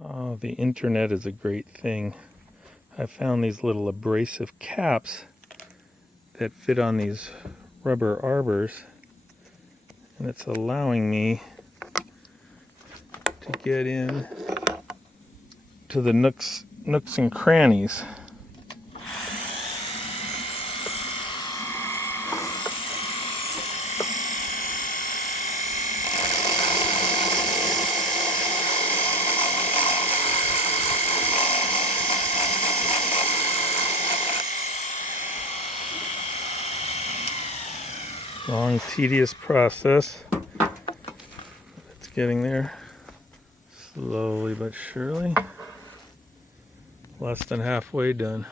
Oh, the internet is a great thing. I found these little abrasive caps that fit on these rubber arbors, and it's allowing me to get in to the nooks and crannies. Long, tedious process. It's getting there slowly but surely. Less than halfway done.